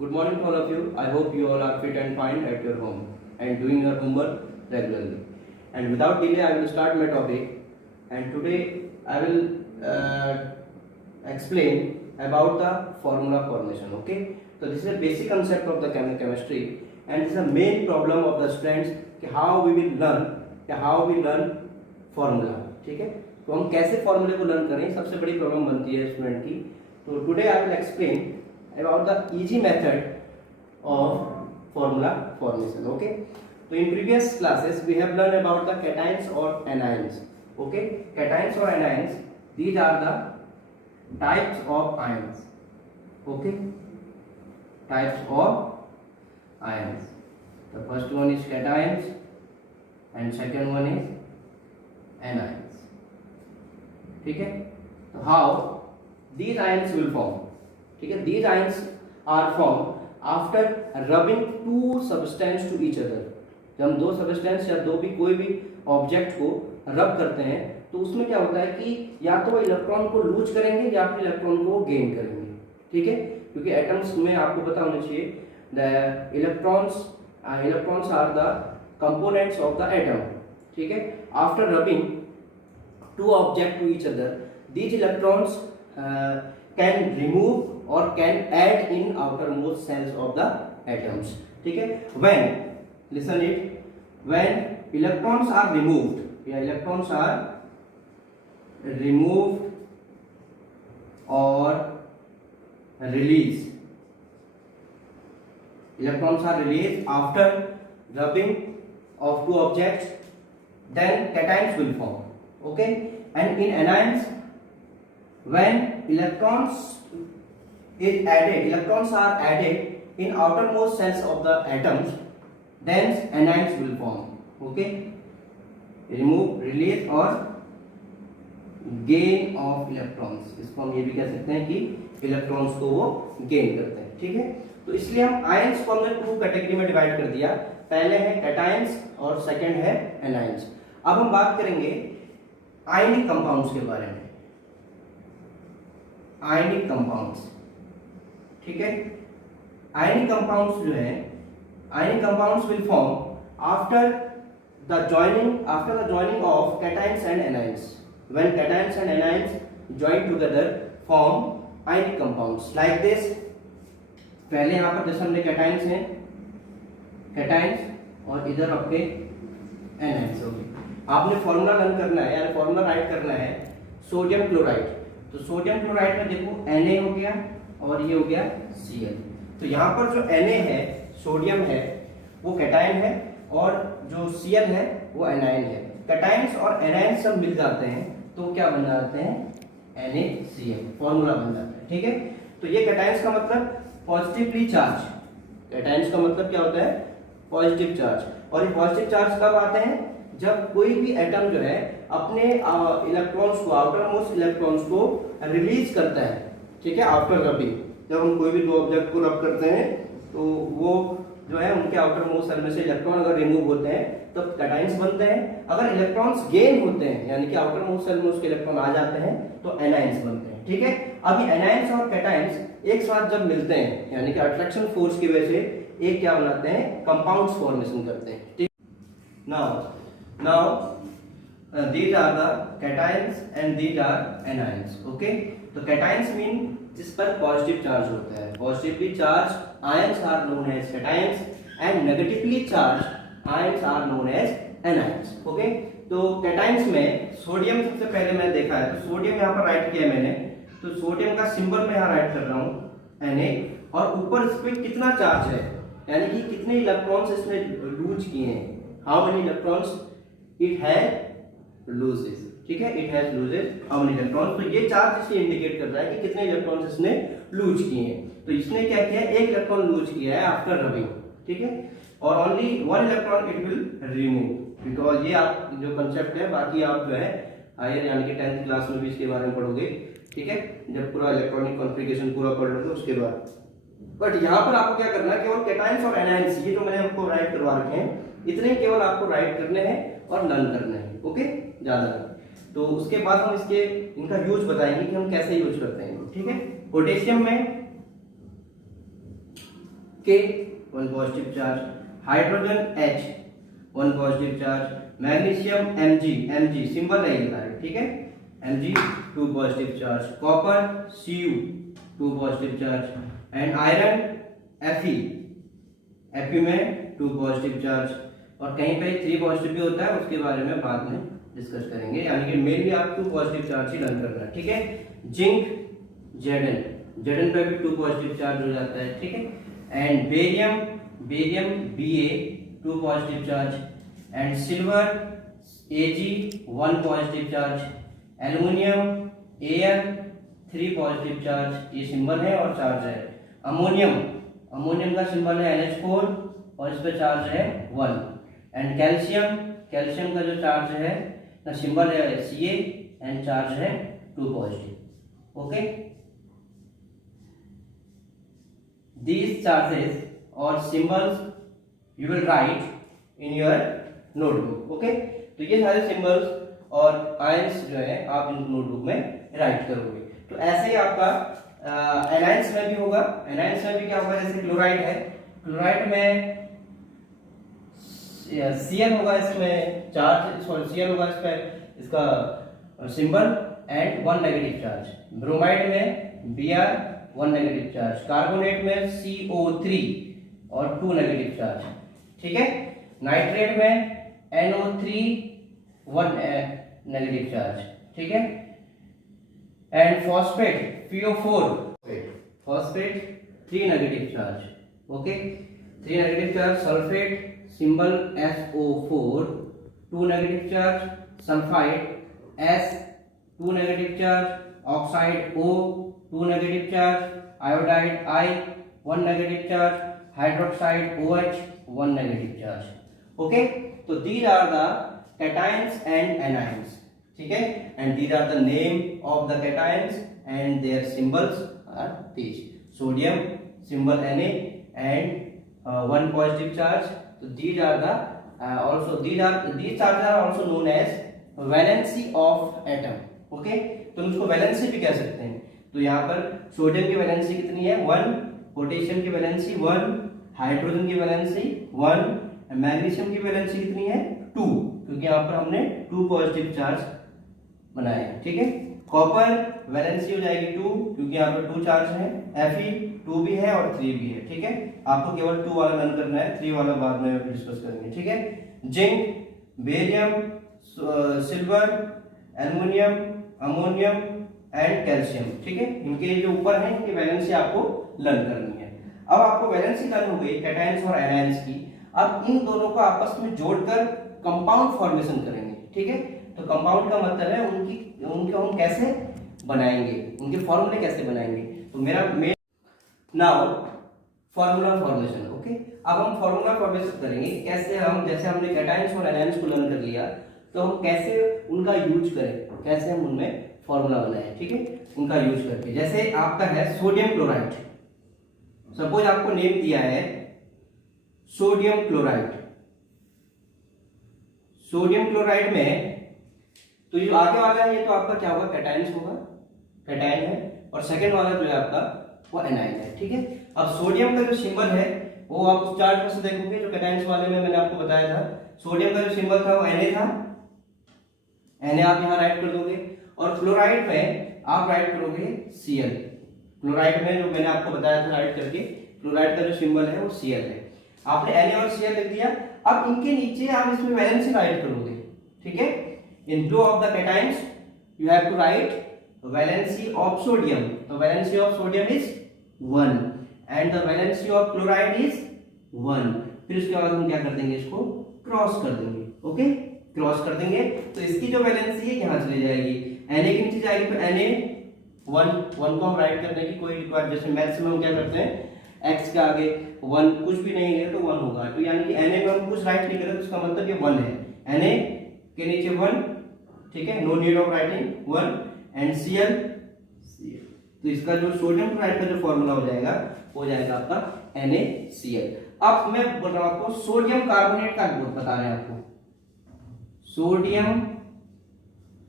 Good morning to all of you. I hope you all are fit and fine at your home and doing your homework regularly. And without delay, I will start my topic. And today I will explain about the formula formation. Okay. So this is a basic concept of the chemistry, and this is a main problem of the students कि how we will learn formula. ठीक है. तो हम कैसे फॉर्मूले को learn करें, सबसे बड़ी प्रॉब्लम बनती है स्टूडेंट की. तो today I will explain about the easy method of formula formation. Okay, so in previous classes we have learned about the cations or anions. Okay, cations or anions, these are the types of ions. Okay, types of ions. The first one is cations and second one is anions. ठीक है. तो how these ions will form? ठीक है. These ions are formed after rubbing two substance to each other. जब हम दो substance या कोई भी ऑब्जेक्ट को रब करते हैं तो उसमें क्या होता है कि या तो वो इलेक्ट्रॉन को लूज करेंगे या फिर इलेक्ट्रॉन को गेन करेंगे. ठीक है. क्योंकि एटम्स में आपको पता होना चाहिए the electrons are the components of the atom. ठीक है. After rubbing two object to each other, these electrons can remove or can add in outermost cells of the atoms. ठीक है. When, listen it, when electrons are removed, या electrons are removed or released, electrons are released after rubbing of two objects, then cations will form. Okay, and in anions, when electrons are added in outermost cells of the atoms, then anions will form. Okay, remove, release और gain of electrons, इसको हम ये भी कह सकते हैं कि electrons को वो गेन करते हैं. ठीक है. तो इसलिए हम आयंस को हमने टू कैटेगरी में डिवाइड कर दिया. पहले है कैटायंस और सेकंड है एनायंस. अब हम बात करेंगे आयनिक कंपाउंड्स के बारे में. Ionic compounds. ठीक है. आयनिक कंपाउंड्स जो है, ionic compounds will form after the joining of cations and anions. When cations and anions join together form ionic compounds like this. पहले यहां पर जैसे हमने कैटायंस है, कैटायंस और इधर आपके एनायंस हो गए. आपने फॉर्मूला लर्न करना है, यानी फॉर्मूला राइट करना है सोडियम क्लोराइड. तो सोडियम क्लोराइड में देखो Na हो गया और ये हो गया Cl. तो यहाँ पर जो Na है, सोडियम है, वो कैटायन है और जो Cl है वो एनायन है. कैटायंस और एनायंस सब मिल जाते हैं तो क्या बन जाते हैं, NaCl. फॉर्मूला बन जाता है. ठीक है. तो ये कैटायंस का मतलब पॉजिटिवली चार्ज. कैटायंस का मतलब क्या होता है, पॉजिटिव चार्ज. और ये पॉजिटिव चार्ज कब आते हैं, जब कोई भी एटम जो है अपने इलेक्ट्रॉन्स को, आउटर मोस्ट इलेक्ट्रॉन्स को रिलीज करता है. ठीक है. आफ्टर रबिंग, जब हम कोई भी दो ऑब्जेक्ट को रब करते हैं तो वो जो है उनके आउटर मोस्ट सेल में से इलेक्ट्रॉन अगर रिमूव होते हैं तो कैटायंस बनते हैं. अगर इलेक्ट्रॉन्स गेन होते हैं यानी कि आउटर मोस्ट सेल में उसके इलेक्ट्रॉन आ जाते हैं तो एनायंस बनते हैं. ठीक है. अभी एनायंस और कैटायंस एक साथ जब मिलते हैं यानी कि अट्रैक्शन फोर्स की वजह से एक क्या बनाते हैं, कंपाउंड्स फॉर्मेशन करते हैं. ठीक. Now these are the cations and these are anions. Okay, तो cations mean जिस पर पॉजिटिव चार्ज होता है. Positively charge ions are known as cations and negatively charged ions are known as anions. Okay, तो cations में sodium सबसे पहले मैंने देखा है. तो सोडियम यहाँ पर राइट किया है मैंने. तो सोडियम का सिंबल मैं यहाँ राइट कर रहा हूँ Na, और ऊपर इस पे कितना चार्ज है यानी कि कितने इलेक्ट्रॉन्स इसने लूज किए हैं. How many electrons it has loses. ठीक है. it has loses how many electrons. तो ये चार्ज इसे इंडिकेट कर रहा है कि कितने इलेक्ट्रॉन्स इसने लूज किए हैं. तो इसने क्या किया है, एक इलेक्ट्रॉन लूज किया है आफ्टर रबिंग. ठीक है. और only one electron it will remove. Because ये आप जो कंसेप्ट है, बाकी आप जो है हायर यानी कि 10th क्लास में भी इसके बारे में पढ़ोगे. ठीक है. जब पूरा इलेक्ट्रॉनिक कॉन्फ़िगरेशन पूरा पढ़ लोगे उसके बाद. बट यहाँ पर आपको क्या करना है, केवल कैटायंस और एनायंस ये जो मैंने आपको राइट करवा रखे हैं इतने केवल आपको राइट करने हैं और लर्न करना है. ओके, ज्यादा नहीं. तो उसके बाद हम इसके इनका यूज बताएंगे कि हम कैसे यूज करते हैं. ठीक है. पोटेशियम में K 1 positive charge, hydrogen H 1 positive charge, magnesium Mg symbol है ये सारे, ठीक है, Mg 2 positive charge, copper Cu 2 positive charge and iron Fe में 2 पॉजिटिव चार्ज, और कहीं पे 3 पॉजिटिव भी होता है, उसके बारे में बाद में डिस्कस करेंगे, यानी कि मेनली आप 2 पॉजिटिव चार्ज ही लर्न करना है, ठीक है। जिंक Zn पे भी 2 पॉजिटिव चार्ज हो जाता है, ठीक है, and barium Ba 2 positive charge and silver Ag 1 positive charge, aluminium An 3 positive charge, ये सिंबल है और चार्ज है। अमोनियम का सिंबल है NH4 और इस पे चार्ज है 1, एंड कैल्शियम का जो चार्ज है ना सिंबल है Ca एंड चार्ज है 2 positive, okay. These charges or symbols you will write in your notebook, okay। तो ये सारे सिंबल्स और आयंस जो है आप इन नोटबुक में राइट करोगे। तो ऐसे ही आपका एनाइंस में भी होगा। एनाइंस में भी क्या होगा, जैसे क्लोराइड है, क्लोराइड में Cl होगा, इसमें चार्ज Cl होगा, इस पे इसका symbol and 1 negative charge. Bromide में Br 1 नेगेटिव चार्ज, कार्बोनेट में CO3 और 2 नेगेटिव चार्ज, ठीक है। नाइट्रेट में NO3 1 नेगेटिव चार्ज, ठीक है, and phosphate phosphate 3 negative charge, okay, 3 negative charge. Sulphate symbol SO4 2 negative charge, sulphide S 2 negative charge, oxide O 2 negative charge, iodide I 1 negative charge, hydroxide OH 1 negative charge, okay. तो these are the cations and anions, ठीक है, and these are the name of the cations and their symbols are these. Sodium symbol Na and 1 positive charge. So these are the these charges are also known as valency of atom, okay। तो उसको valency भी कह सकते हैं। तो यहाँ पर sodium की वैलेंसी कितनी है 1, पोटेशियम की वैलेंसी 1, हाइड्रोजन की वैलेंसी 1, मैग्नीशियम की वैलेंसी कितनी है 2, क्योंकि यहाँ पर हमने 2 पॉजिटिव चार्ज बनाए हैं, ठीक है। कॉपर वैलेंसी हो जाएगी 2, क्योंकि यहाँ पर 2 चार्ज है। Fe 2 भी है और 3 भी है, ठीक है। आपको केवल 2 वाला लर्न करना है, 3 वाला बाद में डिस्कस करेंगे, ठीक है। Zinc, barium, silver, aluminium, ammonium and calcium, ठीक है। इनके जो ऊपर है इनकी वैलेंसी आपको लर्न करनी है। अब आपको वैलेंसी लर्न हो गई कैटायंस और एनायंस की। अब इन दोनों को आपस में जोड़कर कंपाउंड फॉर्मेशन करेंगे, ठीक है। तो कंपाउंड का मतलब है उनके हम कैसे बनाएंगे, उनके फॉर्मूले कैसे बनाएंगे। तो मेरा नाउ फॉर्मूला फॉर्मेशन, ओके। अब हम फॉर्मूला फॉर्मेशन करेंगे कैसे, हम जैसे हमने कैटायंस और एनायंस को लर्न कर लिया, तो हम कैसे उनका यूज करें, कैसे हम उनमें फॉर्मूला बनाएं, ठीक है, उनका यूज करके। जैसे आपका है सोडियम क्लोराइड, सपोज आपको नेम दिया है सोडियम क्लोराइड। सोडियम क्लोराइड में तो जो आगे वाला है ये तो आपका क्या होगा, कैटायंस होगा, कैटायन है, और सेकंड वाला जो है आपका वो एनायन है, ठीक है। अब सोडियम का जो सिंबल है वो आप उस चार्ट में से देखोगे, जो कैटायंस वाले में मैंने आपको बताया था, सोडियम का जो सिंबल था वो Na था, Na आप यहाँ राइट कर दोगे, और क्लोराइड में आप राइट करोगे Cl। क्लोराइड में जो मैंने आपको बताया था राइट करके, क्लोराइड का जो सिंबल है वो Cl है। आपने Na और Cl लिख दिया। अब इनके नीचे आप इसमें वैलेंसी राइट करोगे, ठीक है। In blue of the cations you have to write valency of sodium. तो valency of sodium is 1 and the valency of chloride is 1। फिर उसके बाद हम क्या कर देंगे, इसको क्रॉस कर देंगे, ओके, क्रॉस कर देंगे। तो इसकी जो वैलेंसी है यहाँ चली जाएगी, Na के नीचे जाएगी, तो Na 1 को हम राइट करने की कोई रिक्वायर, जैसे मैथ्स में हम क्या करते हैं x के आगे 1 कुछ भी नहीं है तो 1 होगा, तो यानी कि Na में हम कुछ राइट नहीं करें तो उसका मतलब ये 1 है। Na के नीचे 1, ठीक है, no need of writing 1 and Cl। तो इसका जो सोडियम क्लोराइड का जो फॉर्मूला हो जाएगा आपका NaCl। अब मैं बोल रहा हूं आपको सोडियम कार्बोनेट का बता रहे हैं आपको, सोडियम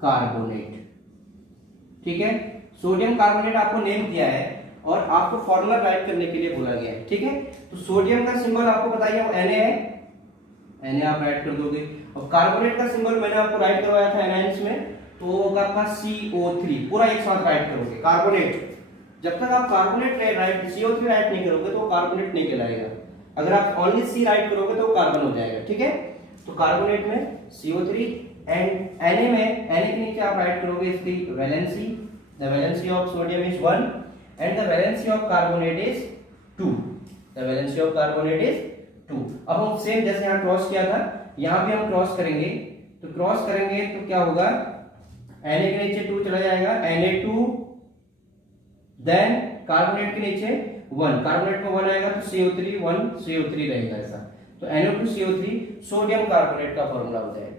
कार्बोनेट, ठीक है। सोडियम कार्बोनेट आपको नेम दिया है और आपको फॉर्मूला राइट करने के लिए बोला गया है, ठीक है। तो सोडियम का सिंबल आपको बताइए वो Na है, Na आप राइट कर दोगे, और कार्बोनेट का सिंबल मैंने आपको राइट करवाया था एनायंस में, तो होगा आपका CO3, पूरा एक साथ राइट करोगे। कार्बोनेट, जब तक आप कार्बोनेट राइट CO3 राइट नहीं करोगे तो वो कार्बोनेट नहीं कहलाएगा। अगर आप ओनली C राइट करोगे तो वो कार्बन हो जाएगा, ठीक है। तो कार्बोनेट में CO3 एंड Na में, Na के नीचे आप राइट करोगे इसकी valency, the valency of sodium is 1 and the valency of carbonate is 2, the valency of carbonate is 2। अब हम सेम जैसे यहाँ क्रॉस किया था, यहाँ भी हम क्रॉस करेंगे, तो क्रॉस करेंगे तो क्या होगा, Na के नीचे 2 चला जाएगा, Na2, देन कार्बोनेट के नीचे 1, कार्बोनेट में 1 आएगा तो CO3 1 CO3 रहेगा ऐसा। तो NO2CO3 सोडियम कार्बोनेट का फॉर्मूला हो जाएगा,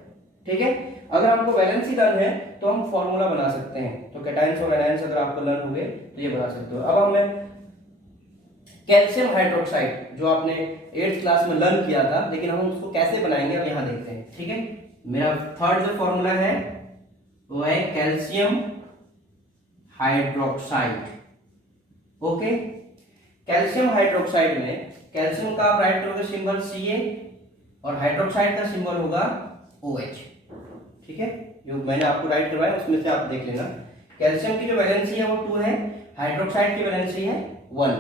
ठीक है। अगर आपको वैलेंसी लर्न है तो हम फॉर्मूला बना सकते हैं, तो कैटायंस और एनायंस अगर आपको लर्न हो गए तो ये बना सकते हो। अब हमें कैल्शियम हाइड्रोक्साइड जो आपने 8th क्लास में लर्न किया था, लेकिन हम उसको कैसे बनाएंगे अब यहाँ देखते हैं, ठीक है। मेरा थर्ड जो फॉर्मूला है वो है calcium hydroxide, okay. Calcium hydroxide में कैल्शियम का आप राइट करोगे सिंबल Ca और हाइड्रोक्साइड का सिंबल होगा OH, ठीक है। जो मैंने आपको राइट करवाया उसमें से आप देख लेना। कैल्शियम की जो वैलेंसी है वो 2 है, हाइड्रोक्साइड की वैलेंसी है 1,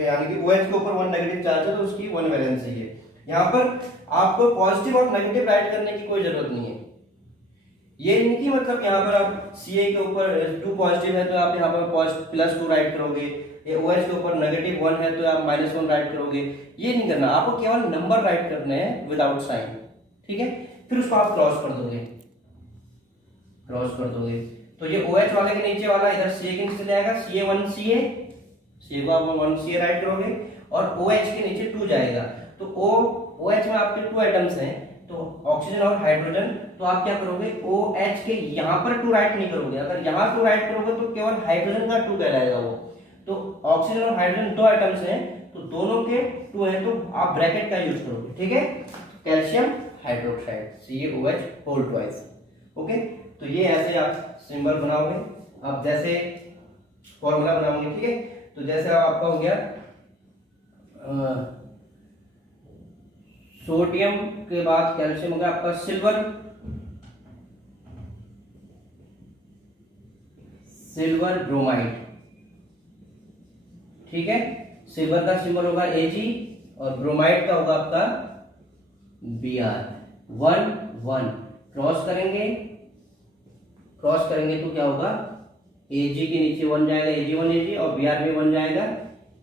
यानी कि OH के ऊपर 1 नेगेटिव चार्ज है तो उसकी 1 वैलेंसी है। यहाँ पर आपको पॉजिटिव और नेगेटिव राइट करने की कोई जरूरत नहीं है। ये नहीं कि मतलब यहाँ पर आप Ca के ऊपर 2 पॉजिटिव है तो आप यहाँ पर +2 राइट करोगे, ये OH के ऊपर -1 है तो आप -1 राइट करोगे, ये नहीं करना। आपको केवल नंबर राइट करने हैं विदाउट साइन, ठीक है। फिर उसको आप क्रॉस कर दोगे, क्रॉस कर दोगे तो ये OH वाले के नीचे वाला इधर Ca के नीचे जाएगा, Ca1Ca, Ca को आप 1Ca राइट करोगे और OH के नीचे 2 जाएगा। तो OH में आपके 2 एटम्स हैं, तो ऑक्सीजन और हाइड्रोजन, तो आप क्या करोगे, OH के यहाँ पर 2 राइट नहीं करोगे। अगर यहाँ 2 राइट करोगे तो केवल हाइड्रोजन का 2 कहलाएगा वो। तो ऑक्सीजन और हाइड्रोजन 2 एटम्स हैं तो दोनों के 2 हैं तो आप ब्रैकेट का यूज करोगे, ठीक है। Calcium hydroxide CaOH whole twice, okay. तो ये ऐसे आप सिंबल बनाओगे, आप जैसे फॉर्मूला बनाओगे, ठीक है। तो जैसे आपका हो गया सोडियम के बाद कैल्शियम हो गया आपका सिल्वर ब्रोमाइड, ठीक है। सिल्वर का सिंबल होगा Ag और ब्रोमाइड का होगा आपका Br, 1 1 क्रॉस करेंगे, क्रॉस करेंगे तो क्या होगा, Ag के नीचे 1 जाएगा Ag1 Ag और Br में 1 जाएगा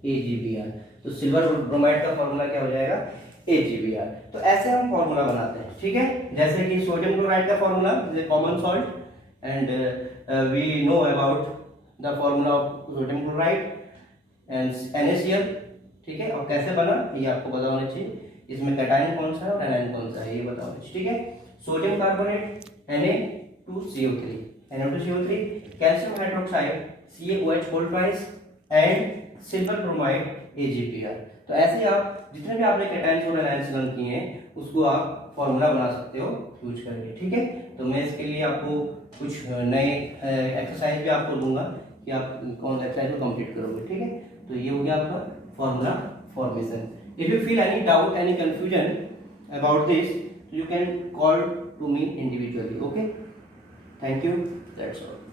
AgBr। तो सिल्वर ब्रोमाइड का फॉर्मूला क्या हो जाएगा, AgBr। तो ऐसे हम फॉर्मूला बनाते हैं, ठीक है। जैसे कि सोडियम क्लोराइड का formula is a common salt and we know about the formula of sodium chloride and NaCl, ठीक है। और कैसे बना ये आपको पता होना चाहिए, इसमें कैटायन कौन सा है और एनायन कौन सा है ये बताओ, ठीक है। Sodium carbonate Na2CO3, NO2CO3, calcium hydroxide CaOH whole twice and silver bromide AgBr। तो ऐसे आप जितने भी आपने कैटायंस और एनायंस लर्न किए हैं उसको आप फॉर्मूला बना सकते हो यूज करके, ठीक है। तो मैं इसके लिए आपको कुछ नए एक्सरसाइज भी आपको दूंगा कि आप कौन सा एक्सरसाइज को कंप्लीट करोगे, ठीक है। तो ये हो गया आपका formula formation. If you feel any doubt any confusion about this you can call to me individually, okay. Thank you, that's all.